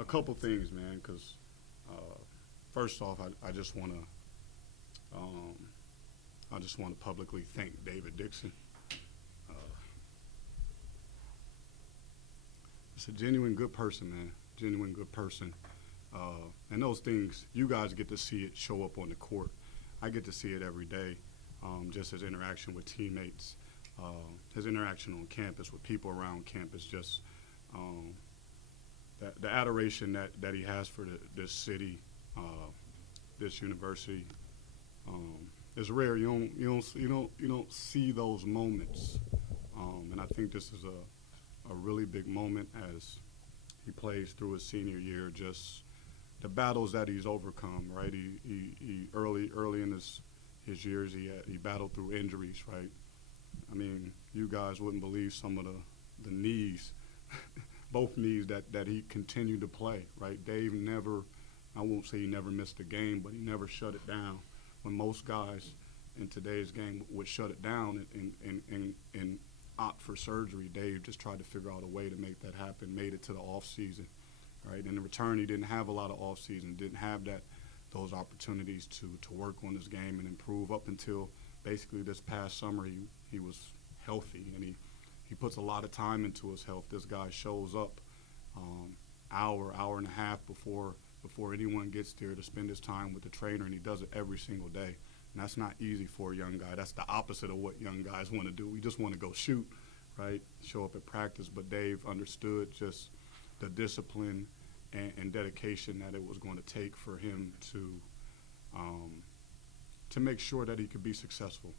A couple things, man, because first off, I just want to publicly thank David Dixon. Uh, it's a genuine good person, man. Genuine good person. And those things, you guys get to see it show up on the court. I get to see it every day, just his interaction with teammates, his interaction on campus with people around campus, just the adoration that he has for this city, this university, is rare. You don't see those moments, and I think this is a really big moment as he plays through his senior year. Just the battles that he's overcome, right? He early in his years he battled through injuries, right? I mean, you guys wouldn't believe some of the knees, both knees that he continued to play, right? Dave never, I won't say he never missed a game, but he never shut it down. When most guys in today's game would shut it down and opt for surgery, Dave just tried to figure out a way to make that happen, made it to the off season, right? In return, he didn't have a lot of off season, didn't have those opportunities to work on his game and improve up until basically this past summer he was healthy, and he puts a lot of time into his health. This guy shows up hour and a half before anyone gets there to spend his time with the trainer, and he does it every single day. And that's not easy for a young guy. That's the opposite of what young guys want to do. We just want to go shoot, right, show up at practice. But Dave understood just the discipline and dedication that it was going to take for him to make sure that he could be successful.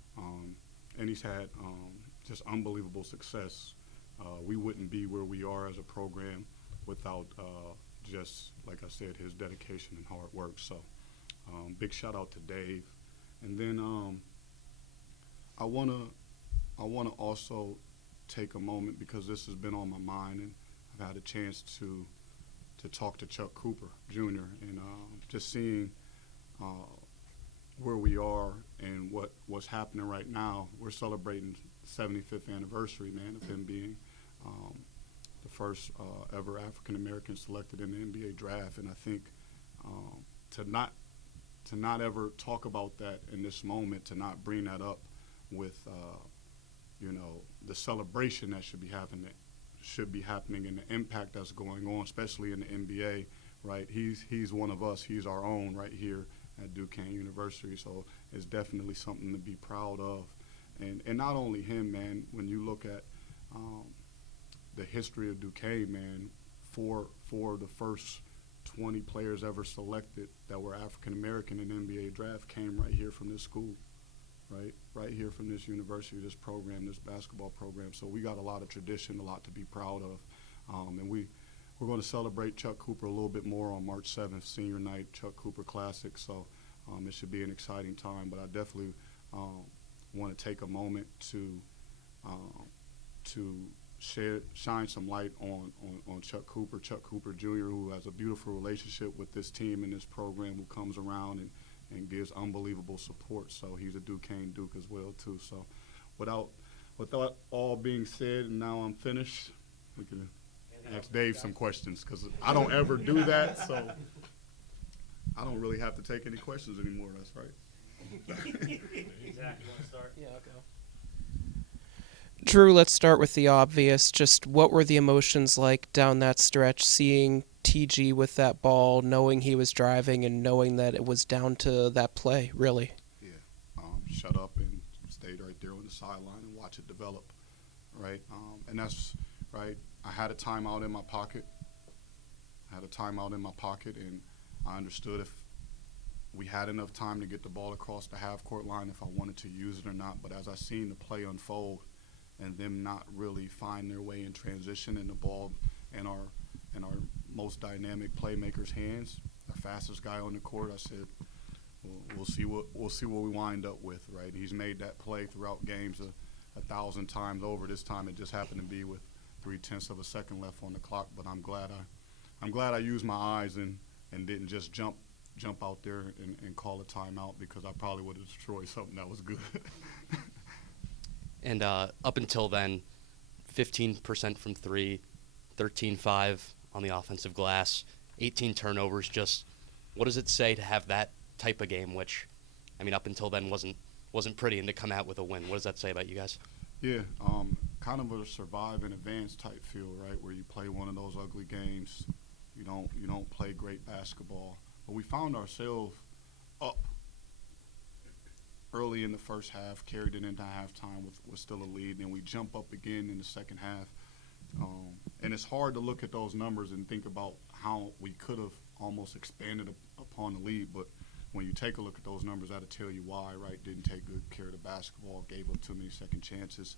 And he's had just unbelievable success. We wouldn't be where we are as a program without just, like I said, his dedication and hard work. So big shout out to Dave. And then I wanna also take a moment, because this has been on my mind, and I've had a chance to talk to Chuck Cooper Jr. and just seeing where we are and what's happening right now. We're celebrating 75th anniversary, man, of him being the first ever African American selected in the NBA draft. And I think to not ever talk about that in this moment, to not bring that up with the celebration that should be happening and the impact that's going on, especially in the NBA, right? He's one of us. He's our own right here at Duquesne University. So it's definitely something to be proud of. And not only him, man, when you look at the history of Duquesne, man, for the first 20 players ever selected that were African American in the NBA draft came right here from this school, right here from this university, this program, this basketball program. So we got a lot of tradition, a lot to be proud of, and we're going to celebrate Chuck Cooper a little bit more on March 7th, senior night, Chuck Cooper Classic. So it should be an exciting time. But I definitely want to take a moment to shine some light on Chuck Cooper Jr., who has a beautiful relationship with this team and this program, who comes around and gives unbelievable support. So he's a Duquesne Duke as well too. So without all being said, and now I'm finished, we can ask Dave some questions, because I don't ever do that, so I don't really have to take any questions anymore. That's right. Exactly. Want to start? Yeah, okay. Drew, let's start with the obvious. Just what were the emotions like down that stretch, seeing TG with that ball, knowing he was driving, and knowing that it was down to that play, really? Yeah. Shut up and stayed right there on the sideline and watch it develop, right? And that's, right, I had a timeout in my pocket. And I understood if we had enough time to get the ball across the half-court line, if I wanted to use it or not. But as I seen the play unfold, and them not really find their way in transition, and the ball in our most dynamic playmaker's hands, the fastest guy on the court, I said, we'll see what we wind up with, right? He's made that play throughout games 1,000 times over. This time it just happened to be with 0.3 of a second left on the clock. But I'm glad I used my eyes and didn't just jump out there and call a timeout, because I probably would have destroyed something that was good. And up until then, 15% from three, 13-5 on the offensive glass, 18 turnovers. Just what does it say to have that type of game, which, I mean, up until then wasn't pretty, and to come out with a win? What does that say about you guys? Yeah, kind of a survive and advance type feel, right? Where you play one of those ugly games, you don't play great basketball, but we found ourselves up early in the first half, carried it into halftime with still a lead, and we jump up again in the second half. And it's hard to look at those numbers and think about how we could have almost expanded upon the lead, but when you take a look at those numbers, that'll tell you why, right? Didn't take good care of the basketball, gave up too many second chances.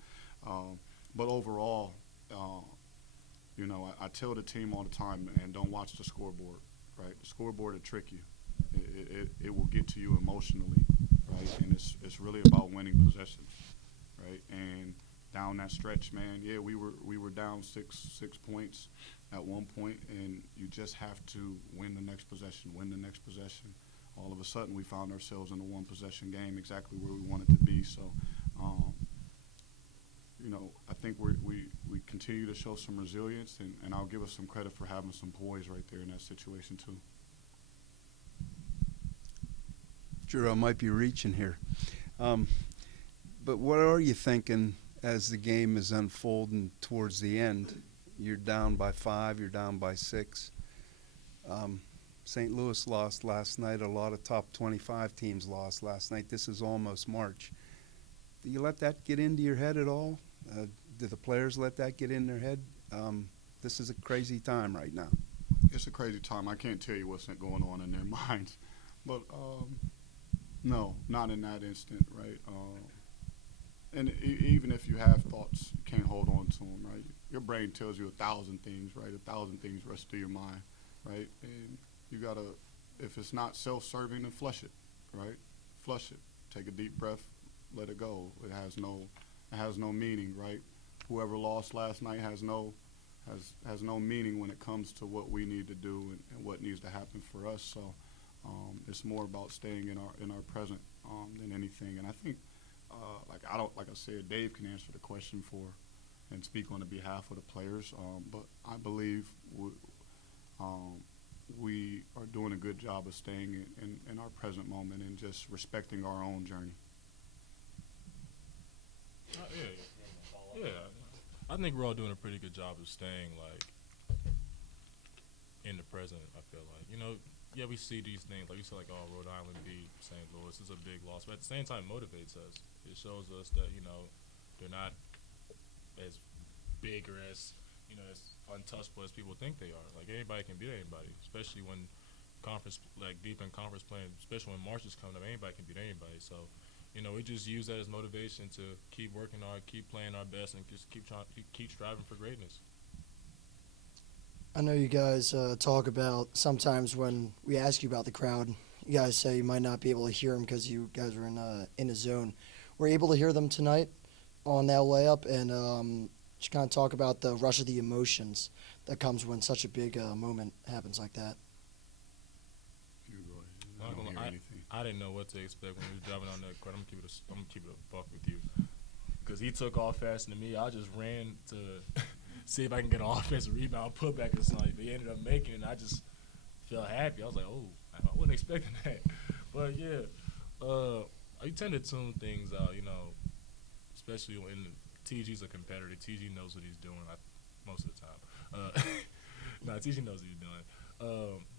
But overall, I tell the team all the time, man, don't watch the scoreboard, right? The scoreboard will trick you. It will get to you emotionally, right? And it's really about winning possessions, right? And down that stretch, man, yeah, we were down six points at one point, and you just have to win the next possession. All of a sudden, we found ourselves in a one-possession game, exactly where we wanted to be. So, I think we continue to show some resilience, and I'll give us some credit for having some poise right there in that situation too. Drew, I might be reaching here. But what are you thinking as the game is unfolding towards the end? You're down by 5, you're down by 6. St. Louis lost last night. A lot of top 25 teams lost last night. This is almost March. Do you let that get into your head at all? Do the players let that get in their head? This is a crazy time right now. It's a crazy time. I can't tell you what's going on in their minds. But, no, not in that instant, right? And even if you have thoughts, you can't hold on to them, right? Your brain tells you 1,000 things, right? 1,000 things rush through your mind, right? And you got to, if it's not self-serving, then flush it, right? Flush it. Take a deep breath, let it go. It has no meaning, right? Whoever lost last night has no meaning when it comes to what we need to do and what needs to happen for us. So it's more about staying in our present than anything. And I think, like I said, Dave can answer the question for and speak on the behalf of the players. But I believe we are doing a good job of staying in our present moment and just respecting our own journey. Yeah. I think we're all doing a pretty good job of staying in the present. I feel like, yeah, we see these things like you said, Rhode Island beat St. Louis is a big loss, but at the same time, it motivates us. It shows us that they're not as big or as as untouchable as people think they are. Like anybody can beat anybody, especially when conference deep in conference playing, especially when March is coming up. Anybody can beat anybody. So. We just use that as motivation to keep working hard, keep playing our best, and just keep striving for greatness. I know you guys talk about sometimes when we ask you about the crowd, you guys say you might not be able to hear them because you guys were in a zone. Were you able to hear them tonight on that layup? And just kind of talk about the rush of the emotions that comes when such a big moment happens like that. You go ahead. I don't hear anything. I didn't know what to expect when we were driving on that court. I'm gonna keep it a buck with you, because he took off faster than me. I just ran to see if I can get an offensive rebound, put back or something. But he ended up making it, and I just felt happy. I was like, oh, I wasn't expecting that. But yeah, you tend to tune things out, especially when TG's a competitor. TG knows what he's doing most of the time. TG knows what he's doing.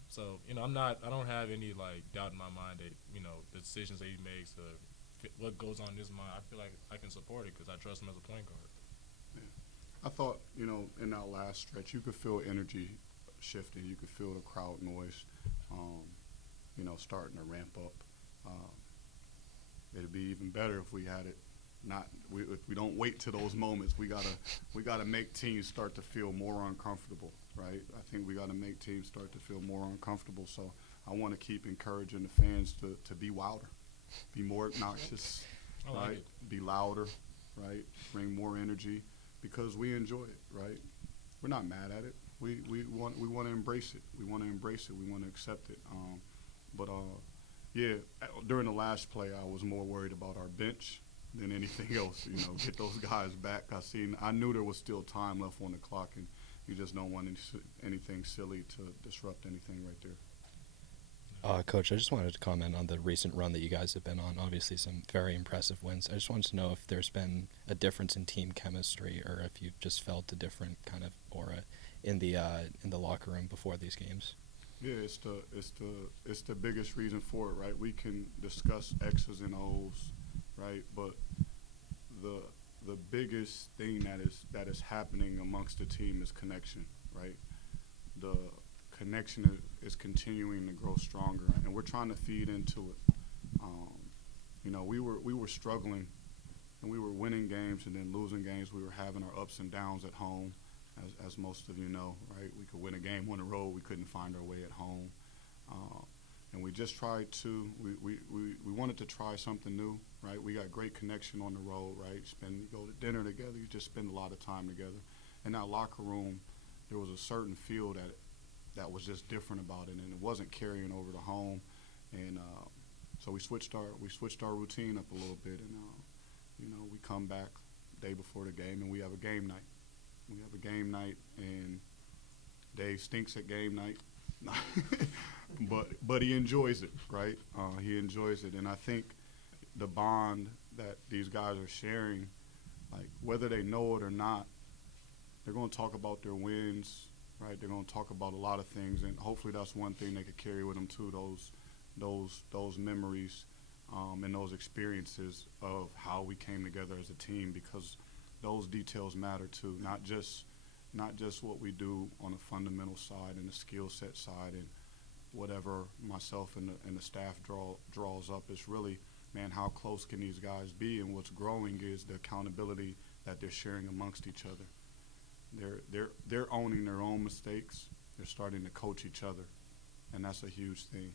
So, I don't have any, doubt in my mind that, the decisions that he makes, what goes on in his mind, I feel like I can support it because I trust him as a point guard. Yeah. I thought, in that last stretch, you could feel energy shifting. You could feel the crowd noise, starting to ramp up. It'd be even better if we had it if we don't wait to those moments. We gotta make teams start to feel more uncomfortable, right? I think we gotta make teams start to feel more uncomfortable. So I want to keep encouraging the fans to be wilder, be more obnoxious, right? Be louder, right? Bring more energy because we enjoy it, right? We're not mad at it. We want to embrace it. We want to embrace it. We want to accept it. Yeah, during the last play, I was more worried about our bench than anything else. Get those guys back. I knew there was still time left on the clock, and you just don't want anything silly to disrupt anything right there. Coach, I just wanted to comment on the recent run that you guys have been on. Obviously, some very impressive wins. I just wanted to know if there's been a difference in team chemistry, or if you've just felt a different kind of aura in the locker room before these games. Yeah, it's the biggest reason for it, right? We can discuss X's and O's, right? But the biggest thing that is happening amongst the team is connection, right? The connection is continuing to grow stronger, and we're trying to feed into it. We were struggling, and we were winning games and then losing games. We were having our ups and downs at home, as most of you know, right? We could win a game on the road. We couldn't find our way at home, and we just tried to. We wanted to try something new, right? We got great connection on the road, right? You go to dinner together. You just spend a lot of time together. In that locker room, there was a certain feel that was just different about it, and it wasn't carrying over to home, and so we switched our routine up a little bit, and we come back day before the game, and we have a game night. We have a game night, and Dave stinks at game night, but he enjoys it, right? He enjoys it, and I think the bond that these guys are sharing, like whether they know it or not, they're going to talk about their wins. Right, they're going to talk about a lot of things, and hopefully that's one thing they could carry with them too. Those memories and those experiences of how we came together as a team, because those details matter too. Not just what we do on the fundamental side and the skill set side and whatever myself and the staff draws up. It's really, man, how close can these guys be? And what's growing is the accountability that they're sharing amongst each other. They're owning their own mistakes. They're starting to coach each other, and that's a huge thing.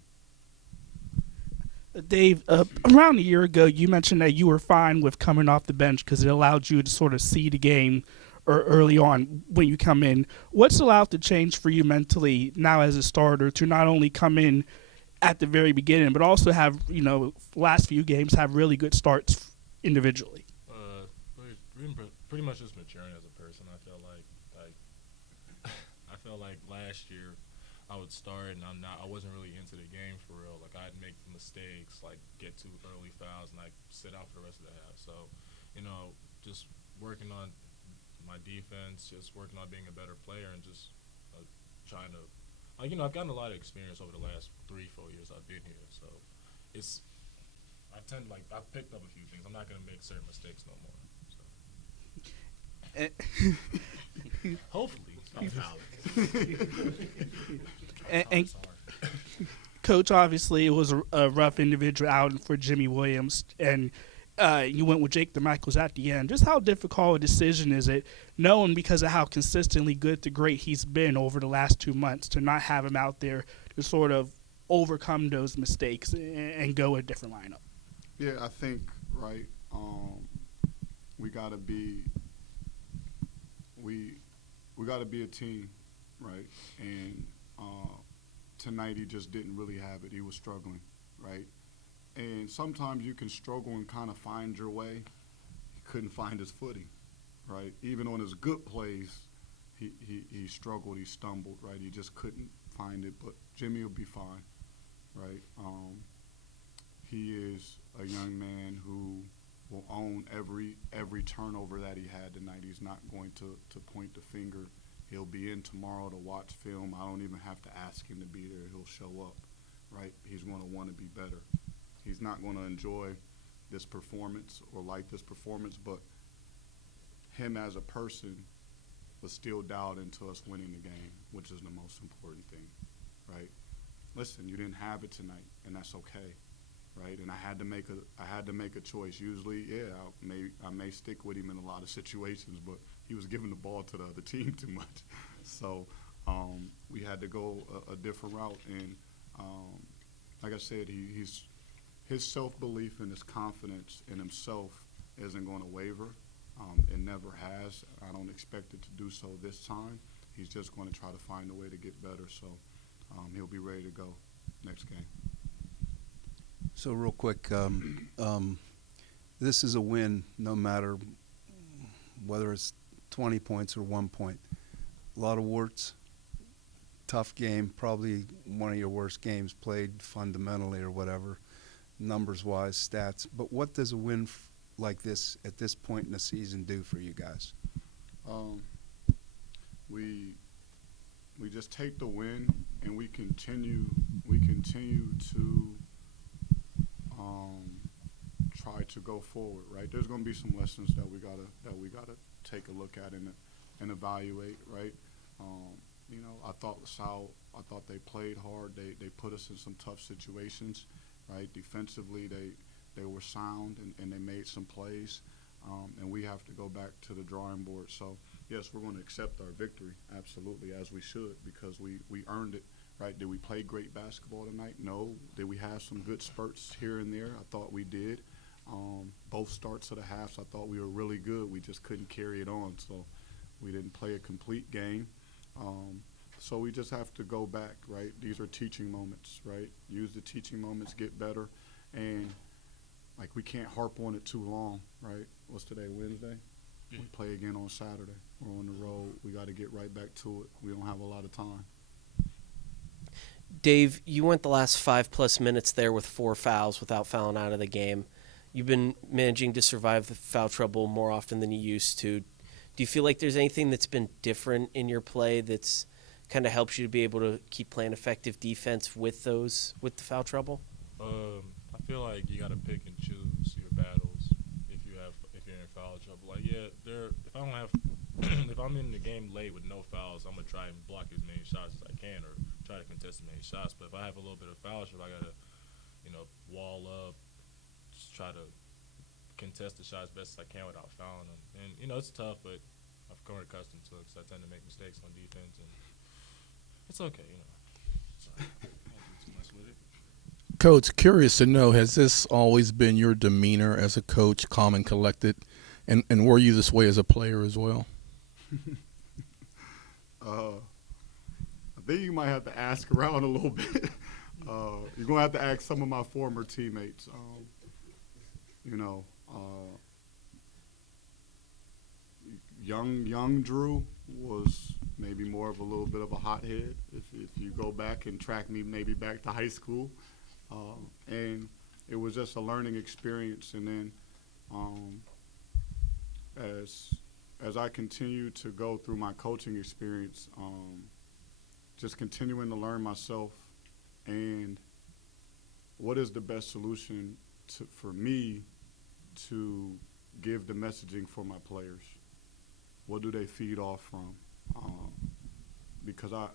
Dave, around a year ago, you mentioned that you were fine with coming off the bench because it allowed you to sort of see the game early on when you come in. What's allowed to change for you mentally now as a starter to not only come in at the very beginning, but also have, last few games have really good starts individually? Pretty much just maturing as a person. I felt like last year I would start and I wasn't really into the game for real. Like I'd make mistakes, like get too early fouls, and I'd sit out for the rest of the half. So, just working on my defense, just working on being a better player, and just trying to, I've gotten a lot of experience over the last 3-4 years I've been here. So, I've picked up a few things. I'm not gonna make certain mistakes no more. Hopefully. And Coach, obviously, it was a rough individual outing for Jimmy Williams, and you went with Jake DeMichaels at the end. Just how difficult a decision is it, knowing because of how consistently good to great he's been over the last 2 months, to not have him out there to sort of overcome those mistakes and go a different lineup? Yeah, I think, right, we got to be a team, right? And tonight he just didn't really have it. He was struggling, right? And sometimes you can struggle and kind of find your way. He couldn't find his footing, right? Even on his good plays, he struggled, he stumbled, right? He just couldn't find it. But Jimmy will be fine, right? He is a young man who will own every turnover that he had tonight. He's not going to point the finger. He'll be in tomorrow to watch film. I don't even have to ask him to be there. He'll show up, right? He's going to want to be better. He's not going to enjoy this performance or like this performance, but him as a person was still dialed into us winning the game, which is the most important thing, right? Listen, you didn't have it tonight, and that's okay. Right, and I had to make a choice. Usually, I may stick with him in a lot of situations, but he was giving the ball to the other team too much. So we had to go a different route. And like I said, his self-belief and his confidence in himself isn't going to waver. It never has. I don't expect it to do so this time. He's just going to try to find a way to get better. So he'll be ready to go next game. So real quick, this is a win no matter whether it's 20 points or 1 point. A lot of warts. Tough game, probably one of your worst games played fundamentally or whatever, numbers-wise, stats. But what does a win like this at this point in the season do for you guys? We just take the win and we continue to try to go forward. Right, there's going to be some lessons that we gotta take a look at and evaluate. Right. You know, I thought Salle, they played hard. They put us in some tough situations, right? Defensively, they were sound and they made some plays, and we have to go back to the drawing board. So, yes, we're going to accept our victory, absolutely, as we should, because we earned it, right? Did we play great basketball tonight? No. Did we have some good spurts here and there? I thought we did. Both starts of the halves, I thought we were really good. We just couldn't carry it on, so we didn't play a complete game. So we just have to go back, right? These are teaching moments, right? Use the teaching moments, get better, and like we can't harp on it too long, right? What's today, Wednesday? We play again on Saturday. We're on the road. We got to get right back to it. We don't have a lot of time. Dave, you went the last 5+ minutes there with 4 fouls without fouling out of the game. You've been managing to survive the foul trouble more often than you used to. Do you feel like there's anything that's been different in your play that's kind of helps you to be able to keep playing effective defense with the foul trouble? I feel like you got to pick and choose your battles if you're in foul trouble. Like, yeah, if I don't have if I'm in the game late with no fouls, I'm gonna try and block as many shots as I can or try to contest as many shots. But if I have a little bit of foul trouble, I gotta, wall up, just try to contest the shot as best as I can without fouling them. And it's tough, but I've grown accustomed to it because I tend to make mistakes on defense, and it's okay, So I can't do too much with it. Coach, curious to know, has this always been your demeanor as a coach, calm and collected, and were you this way as a player as well? I think you might have to ask around a little bit. You're going to have to ask some of my former teammates. Young Drew was maybe more of a little bit of a hothead. If you go back and track me maybe back to high school, and it was just a learning experience. And then as I continue to go through my coaching experience, just continuing to learn myself and what is the best solution for me to give the messaging for my players. What do they feed off from? Because I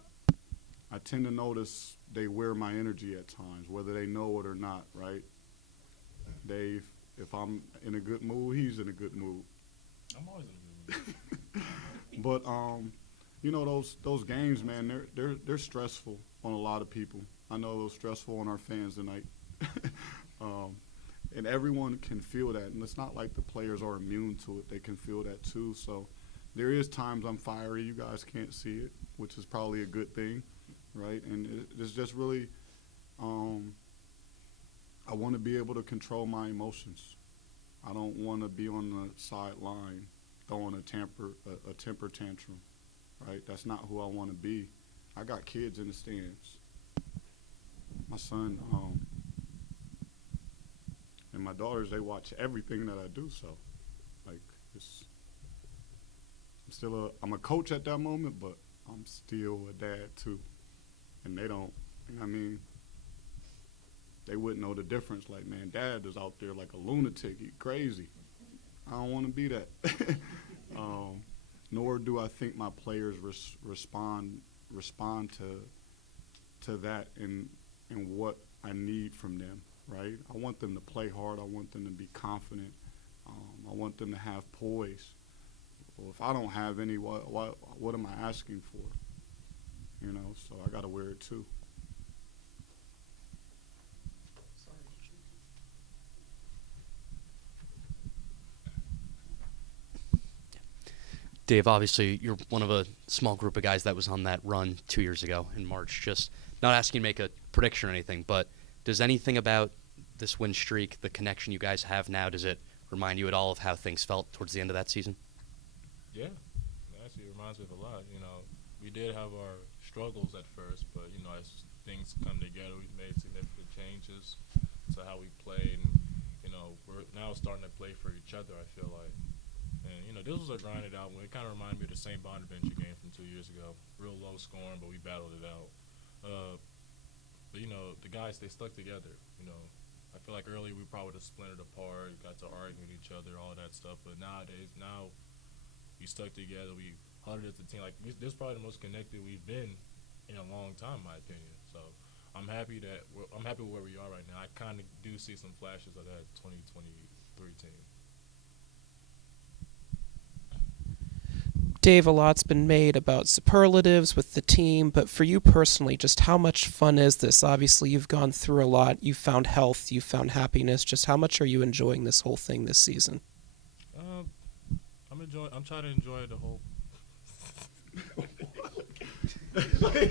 tend to notice they wear my energy at times, whether they know it or not, right? Dave, if I'm in a good mood, he's in a good mood. I'm always in a good mood. But those games, man, they're stressful on a lot of people. I know they're stressful on our fans tonight. And everyone can feel that, and it's not like the players are immune to it. They can feel that too. So there is times I'm fiery. You guys can't see it, which is probably a good thing, right? And it's just really, I want to be able to control my emotions. I don't want to be on the sideline throwing a temper tantrum, right? That's not who I want to be. I got kids in the stands. My son and my daughters, they watch everything that I do. So, like, I'm a coach at that moment, but I'm still a dad too. And they don't, they wouldn't know the difference. Like, man, Dad is out there like a lunatic. He's crazy. I don't want to be that. Nor do I think my players respond to that and what I need from them, right? I want them to play hard. I want them to be confident. I want them to have poise. Well, if I don't have any, what am I asking for? So I got to wear it too. Dave, obviously you're one of a small group of guys that was on that run 2 years ago in March. Just not asking you to make a prediction or anything, but does anything about this win streak, the connection you guys have now, does it remind you at all of how things felt towards the end of that season? Yeah, actually it reminds me of a lot. we did have our struggles at first, but as things come together, we've made significant changes to how we play, and we're now starting to play for each other. I feel like, and this was a grinded out one. It kind of reminded me of the St. Bonaventure game from 2 years ago. Real low scoring, but we battled it out. But the guys, they stuck together. I feel like earlier we probably would have splintered apart, got to arguing with each other, all that stuff. But nowadays, we stuck together. We huddled as a team. Like this is probably the most connected we've been in a long time, in my opinion. So I'm happy with where we are right now. I kind of do see some flashes of that 2023 team. Dave, a lot's been made about superlatives with the team, but for you personally, just how much fun is this? Obviously, you've gone through a lot. You've found health. You've found happiness. Just how much are you enjoying this whole thing this season? I'm trying to enjoy the whole. I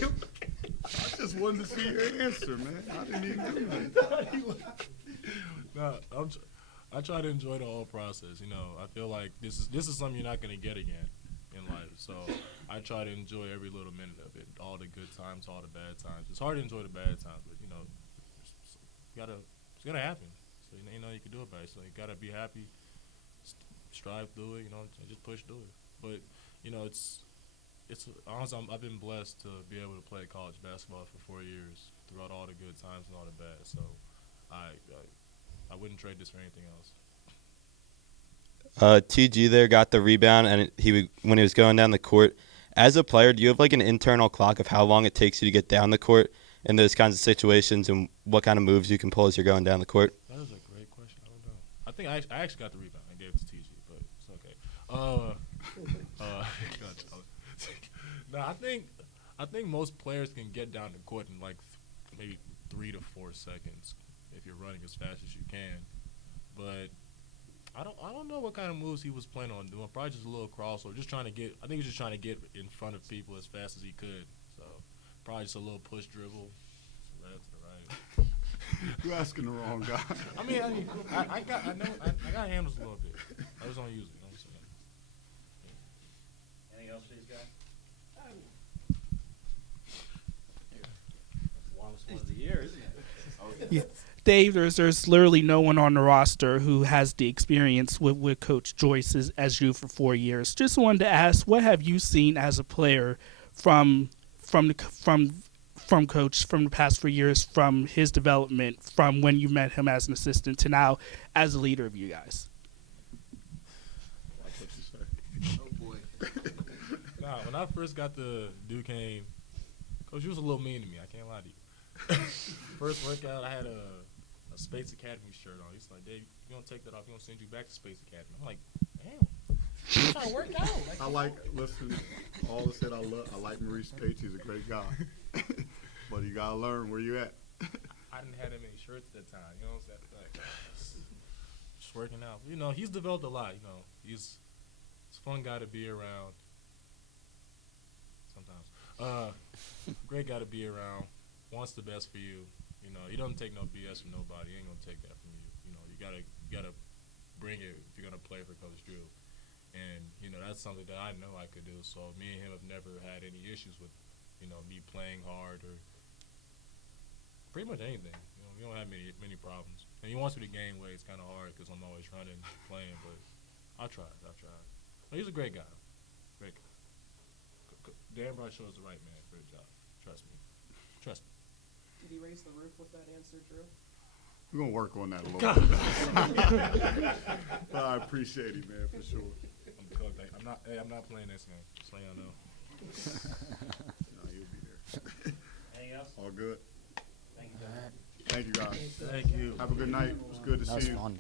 just wanted to see your answer, man. I didn't even do that. I try to enjoy the whole process. I feel like this is something you're not going to get again in life. So I try to enjoy every little minute of it, all the good times, all the bad times. It's hard to enjoy the bad times, but it's gotta happen. So you can do it about it. So you gotta be happy, strive through it, and just push through it. But it's honestly, I've been blessed to be able to play college basketball for 4 years throughout all the good times and all the bad. So I wouldn't trade this for anything else. TG there got the rebound, and when he was going down the court. As a player, do you have like an internal clock of how long it takes you to get down the court in those kinds of situations, and what kind of moves you can pull as you're going down the court? That is a great question. I don't know. I think I actually got the rebound. I gave it to TG, but it's okay. No, I think most players can get down the court in like maybe 3 to 4 seconds if you're running as fast as you can. But I don't know what kind of moves he was planning on doing. Probably just a little crossover, just trying to get. I think he was just trying to get in front of people as fast as he could. So probably just a little push dribble, left to right. You're asking the wrong guy. I got handles a little bit. I just don't use it. You know what I'm saying? Anything else for these guys? That's the longest one of the year, isn't it? Yeah. Dave, there's literally no one on the roster who has the experience with Coach Joyce as you for 4 years. Just wanted to ask, what have you seen as a player from Coach from the past 4 years, from his development, from when you met him as an assistant to now as a leader of you guys? That's what you say. Oh, boy. Nah, when I first got to Duquesne, Coach, he was a little mean to me. I can't lie to you. First workout, I had a Space Academy shirt on. He's like, Dave, if you don't take that off, he's going to send you back to Space Academy. I'm like, damn. I'm trying to work out. Listen, all I said, I like Maurice Page. He's a great guy. But you got to learn where you at. I didn't have that many shirts at that time. You know what I'm saying? Like, just working out. He's developed a lot. He's a fun guy to be around sometimes. Great guy to be around. Wants the best for you. He doesn't take no BS from nobody. He ain't gonna take that from you. You gotta bring it if you're gonna play for Coach Drew. And that's something that I know I could do. So me and him have never had any issues with, me playing hard or pretty much anything. We don't have many problems. And he wants me to gain weight. It's kind of hard because I'm always running, playing. But I tried. But he's a great guy. Great guy. Dan Bradshaw is the right man for the job. Trust me. Did he raise the roof with that answer, Drew? We're going to work on that a little bit. But I appreciate it, man, for sure. I'm not playing this game. Just so y'all know. No, you'll be there. Anything else? All good. Thank you, guys. Thank you, guys. Thank you. Have a good night. It was good to That see was you. fun.